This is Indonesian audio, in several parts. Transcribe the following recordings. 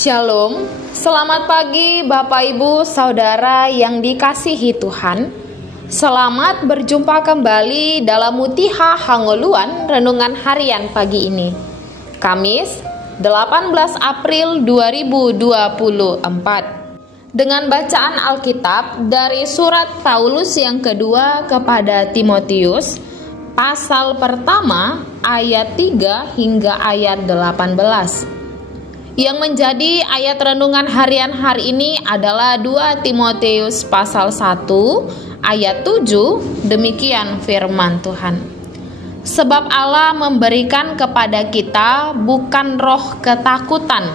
Shalom, selamat pagi Bapak Ibu Saudara yang dikasihi Tuhan. Selamat berjumpa kembali dalam Mutiha Hangoluan Renungan Harian pagi ini, Kamis 18 April 2024. Dengan bacaan Alkitab dari surat Paulus yang kedua kepada Timotius, pasal pertama ayat 3 hingga ayat 18. Yang menjadi ayat renungan harian hari ini adalah 2 Timotius pasal 1 ayat 7. Demikian firman Tuhan. Sebab Allah memberikan kepada kita bukan roh ketakutan,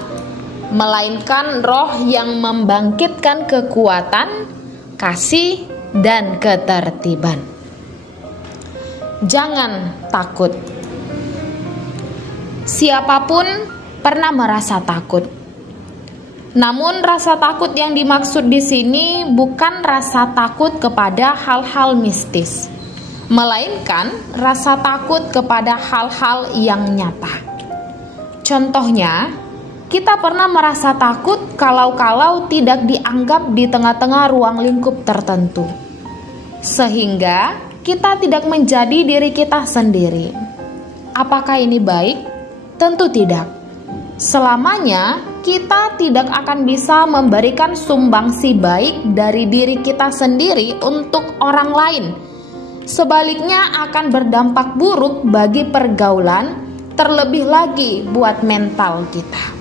melainkan roh yang membangkitkan kekuatan, kasih, dan ketertiban. Jangan takut. Siapapun pernah merasa takut. Namun rasa takut yang dimaksud di sini bukan rasa takut kepada hal-hal mistis, melainkan rasa takut kepada hal-hal yang nyata. Contohnya, kita pernah merasa takut kalau tidak dianggap di tengah-tengah ruang lingkup tertentu, sehingga kita tidak menjadi diri kita sendiri. Apakah ini baik? Tentu tidak. Selamanya kita tidak akan bisa memberikan sumbangsi baik dari diri kita sendiri untuk orang lain. Sebaliknya akan berdampak buruk bagi pergaulan, terlebih lagi buat mental kita.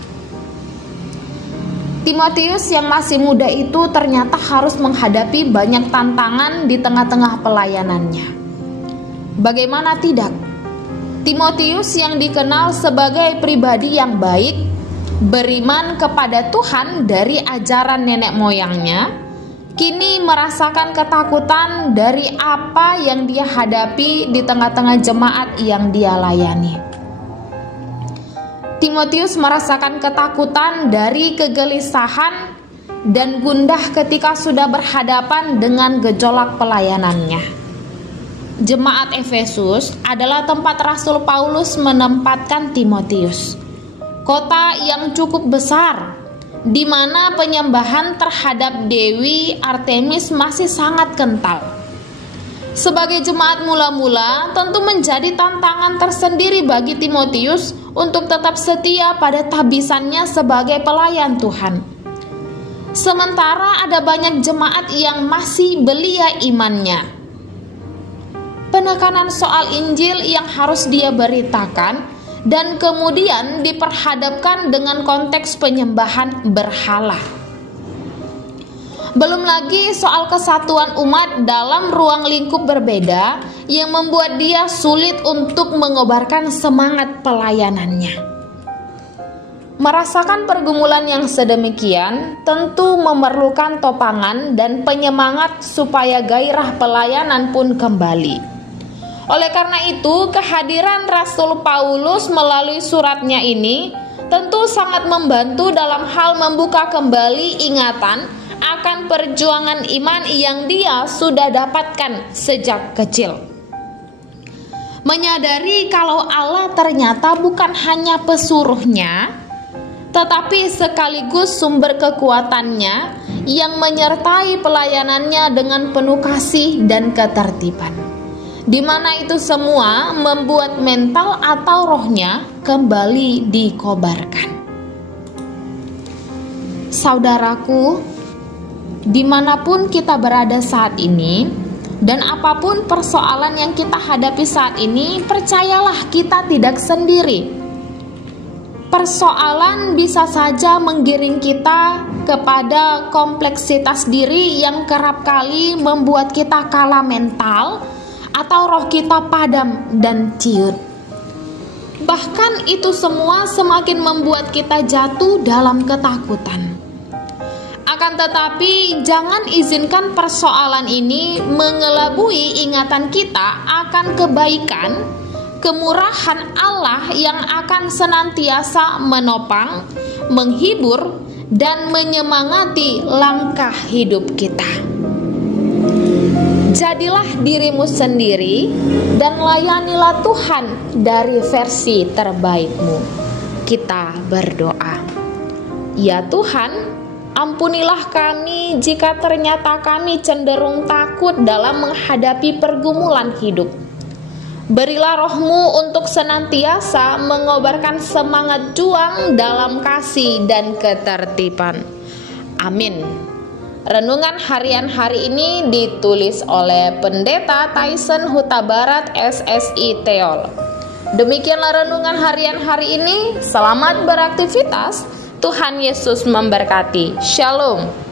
Timotius yang masih muda itu ternyata harus menghadapi banyak tantangan di tengah-tengah pelayanannya. Bagaimana tidak? Timotius yang dikenal sebagai pribadi yang baik, beriman kepada Tuhan dari ajaran nenek moyangnya, kini merasakan ketakutan dari apa yang dia hadapi di tengah-tengah jemaat yang dia layani. Timotius merasakan ketakutan dari kegelisahan dan gundah ketika sudah berhadapan dengan gejolak pelayanannya. Jemaat Efesus adalah tempat Rasul Paulus menempatkan Timotius. Kota yang cukup besar, di mana penyembahan terhadap Dewi Artemis masih sangat kental. Sebagai jemaat mula-mula, tentu menjadi tantangan tersendiri bagi Timotius untuk tetap setia pada tabisannya sebagai pelayan Tuhan. Sementara ada banyak jemaat yang masih belia imannya. Penekanan soal Injil yang harus dia beritakan dan kemudian diperhadapkan dengan konteks penyembahan berhala. Belum lagi soal kesatuan umat dalam ruang lingkup berbeda yang membuat dia sulit untuk mengobarkan semangat pelayanannya. Merasakan pergumulan yang sedemikian tentu memerlukan topangan dan penyemangat supaya gairah pelayanan pun kembali. Oleh karena itu, kehadiran Rasul Paulus melalui suratnya ini tentu sangat membantu dalam hal membuka kembali ingatan akan perjuangan iman yang dia sudah dapatkan sejak kecil. Menyadari kalau Allah ternyata bukan hanya pesuruhnya, tetapi sekaligus sumber kekuatannya yang menyertai pelayanannya dengan penuh kasih dan ketertiban. Di mana itu semua membuat mental atau rohnya kembali dikobarkan. Saudaraku, dimanapun kita berada saat ini, dan apapun persoalan yang kita hadapi saat ini, percayalah kita tidak sendiri. Persoalan bisa saja menggiring kita kepada kompleksitas diri yang kerap kali membuat kita kalah mental, atau roh kita padam dan ciut. Bahkan itu semua semakin membuat kita jatuh dalam ketakutan. Akan tetapi jangan izinkan persoalan ini mengelabui ingatan kita akan kebaikan, kemurahan Allah yang akan senantiasa menopang, menghibur, dan menyemangati langkah hidup kita. Jadilah dirimu sendiri dan layanilah Tuhan dari versi terbaikmu. Kita berdoa. Ya Tuhan, ampunilah kami jika ternyata kami cenderung takut dalam menghadapi pergumulan hidup. Berilah roh-Mu untuk senantiasa mengobarkan semangat juang dalam kasih dan ketertiban. Amin. Renungan harian hari ini ditulis oleh Pendeta Tyson Huta Barat SSI Teol. Demikianlah renungan harian hari ini. Selamat beraktivitas. Tuhan Yesus memberkati. Shalom.